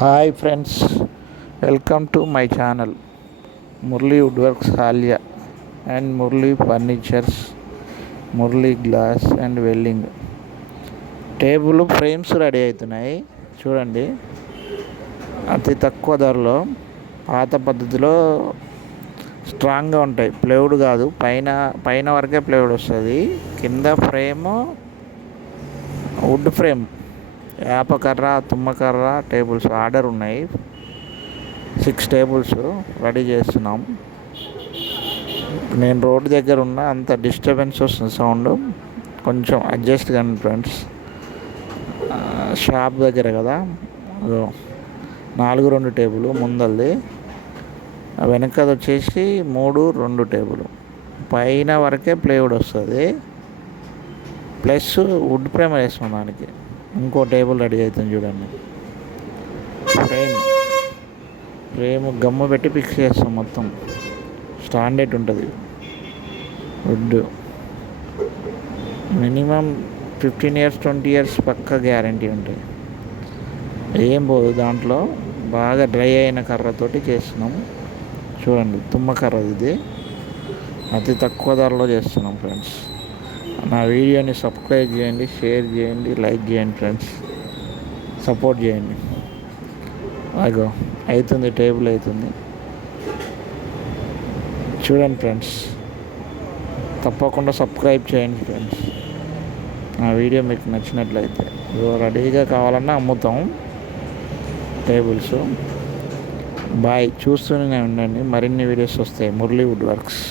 Hi friends, welcome to my channel Murali wood works Haliya and Murali furnitures, Murali glass and welding. Table frames ready అవుతున్నాయి చూడండి. అతి తక్కువ ధరలో పాత పద్ధతిలో స్ట్రాంగ్గా ఉంటాయి. ప్లైవుడ్ కాదు, పైన పైన వరకే ప్లైవుడ్ వస్తుంది. కింద ఫ్రేము వుడ్ ఫ్రేమ్, వేపకర్ర, తుమ్మకర్ర టేబుల్స్ ఆర్డర్ ఉన్నాయి. 6 టేబుల్స్ రెడీ చేస్తున్నాం. నేను రోడ్డు దగ్గర ఉన్నా, అంత డిస్టర్బెన్స్ వస్తుంది సౌండ్, కొంచెం అడ్జస్ట్ కండి ఫ్రెండ్స్. షాప్ దగ్గర కదా. 4-2 టేబుల్ ముందల్ది, వెనకది వచ్చేసి 3-2 టేబుల్. పైన వరకే ప్లైవుడ్ వస్తుంది, ప్లస్ వుడ్ ఫ్రేమ్ వేస్తాం. దానికి ఇంకో టేబుల్ రెడీ అవుతుంది చూడండి. ఫ్రేమ్ గమ్ము పెట్టి ఫిక్స్ చేస్తాం. మొత్తం స్టాండర్డ్ ఉంటుంది. వుడ్ మినిమం 15 years 20 years పక్కా గ్యారంటీ ఉంటాయి. ఏం పోదు దాంట్లో. బాగా డ్రై అయిన కర్రతోటి చేస్తున్నాం చూడండి. తుమ్మకర్ర ఇది, అతి తక్కువ ధరలో చేస్తున్నాం ఫ్రెండ్స్. నా వీడియోని సబ్స్క్రైబ్ చేయండి, షేర్ చేయండి, లైక్ చేయండి ఫ్రెండ్స్. సపోర్ట్ చేయండి. అగో అవుతుంది, టేబుల్ అవుతుంది చూడండి ఫ్రెండ్స్. తప్పకుండా సబ్స్క్రైబ్ చేయండి ఫ్రెండ్స్. నా వీడియో మీకు నచ్చినట్లయితే రెడీగా కావాలన్నా అమ్ముతాం టేబుల్స్. బాయ్, చూస్తూనే ఉండండి, మరిన్ని వీడియోస్ వస్తాయి. Murali wood works.